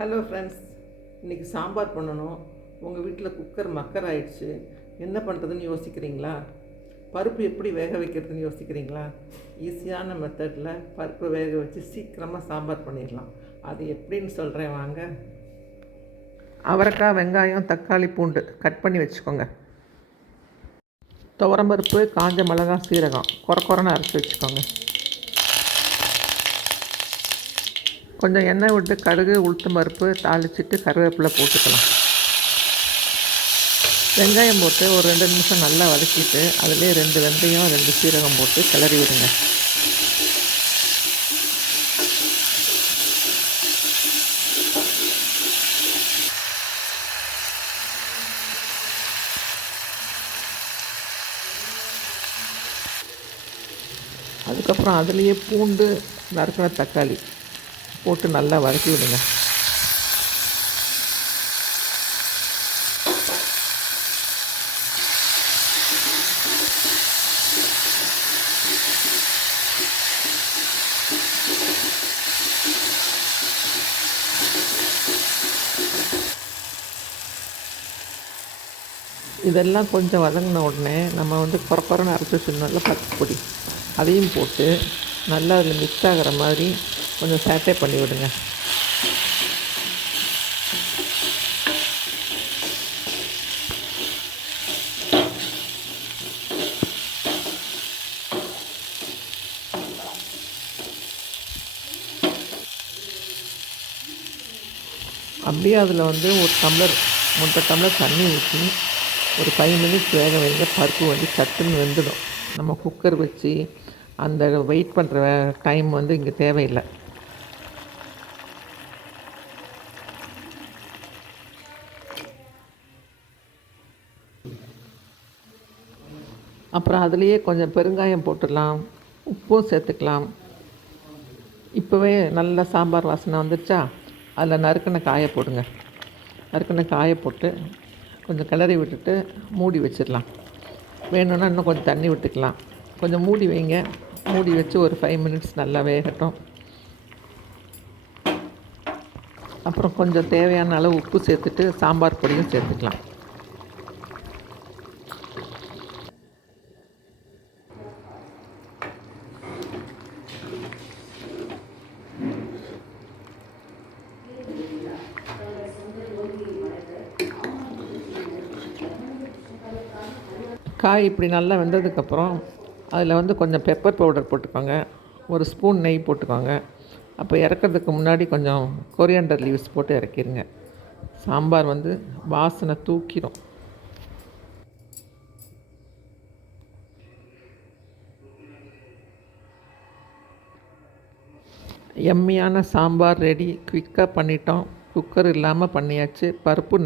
Hello friends, இன்றைக்கி சாம்பார் பண்ணணும். உங்கள் வீட்டில் குக்கர் மக்கர் ஆயிடுச்சு, என்ன பண்ணுறதுன்னு யோசிக்கிறீங்களா? பருப்பு எப்படி வேக வைக்கிறதுன்னு யோசிக்கிறீங்களா? ஈஸியான மெத்தடில் பருப்பு வேக வச்சு சீக்கிரமாக சாம்பார் பண்ணிடலாம். அது எப்படின்னு சொல்கிறேன் வாங்க. அவரைக்காய், வெங்காயம், தக்காளி, பூண்டு கட் பண்ணி வச்சுக்கோங்க. துவரம்பருப்பு, காஞ்ச மிளகாய், சீரகம் குறைன்னு அரைச்சி வச்சுக்கோங்க. கொஞ்சம் எண்ணெய் விட்டு கடுகு, உளுத்தம் பருப்பு தாளிச்சிட்டு கருவேப்பிலை போட்டுக்கலாம். வெங்காயம் போட்டு ஒரு 2 நிமிஷம் நல்லா வதக்கிட்டு அதிலே 2 வெந்தயம், 2 சீரகம் போட்டு கிளறி விடுங்க. அதுக்கப்புறம் அதுலேயே பூண்டு, நறுக்கின தக்காளி போட்டு நல்லா வதக்கி விடுங்க. இதெல்லாம் கொஞ்சம் வதங்கின உடனே நம்ம குறைன்னு அரைச்சி வச்சுருந்தோம்ல பருப்பு பொடி, அதையும் போட்டு நல்லா அதில் மிக்ஸ் ஆகிற மாதிரி கொஞ்சம் சாட்டே பண்ணி விடுங்க. அப்படியே அதில் ஒரு டம்ளர் 1.5 டம்ளர் தண்ணி ஊற்றி ஒரு 5 மினிட்ஸ் வேக வைங்க. பருப்பு சட்டுன்னு வெந்துடும். நம்ம குக்கர் வச்சு அந்த வெயிட் பண்ணுற டைம் இங்கே தேவையில்லை. அப்புறம் அதுலேயே கொஞ்சம் பெருங்காயம் போட்டுடலாம், உப்பும் சேர்த்துக்கலாம். இப்போவே நல்ல சாம்பார் வாசனை வந்துடுச்சா, அதில் நறுக்கின காயை போடுங்க. நறுக்கின காயை போட்டு கொஞ்சம் கிளறி விட்டுட்டு மூடி வச்சிடலாம். வேணும்னா இன்னும் கொஞ்சம் தண்ணி விட்டுக்கலாம். கொஞ்சம் மூடி வைங்க. மூடி வச்சு ஒரு 5 மினிட்ஸ் நல்லா வேகட்டும். அப்புறம் கொஞ்சம் தேவையான அளவு உப்பு சேர்த்துட்டு சாம்பார் பொடியும் சேர்த்துக்கலாம். காய் இப்படி நல்லா வெந்ததுக்கப்புறம் அதில் கொஞ்சம் பெப்பர் பவுடர் போட்டுக்கோங்க. ஒரு ஸ்பூன் நெய் போட்டுக்கோங்க. அப்போ இறக்கிறதுக்கு முன்னாடி கொஞ்சம் கொரியாண்டர் லீவ்ஸ் போட்டு இறக்கிடுங்க. சாம்பார் வாசனை தூக்கிடும். எம்மியான சாம்பார் ரெடி. குயிக்காக பண்ணிட்டோம். குக்கர் இல்லாமல் பண்ணியாச்சு. பருப்பு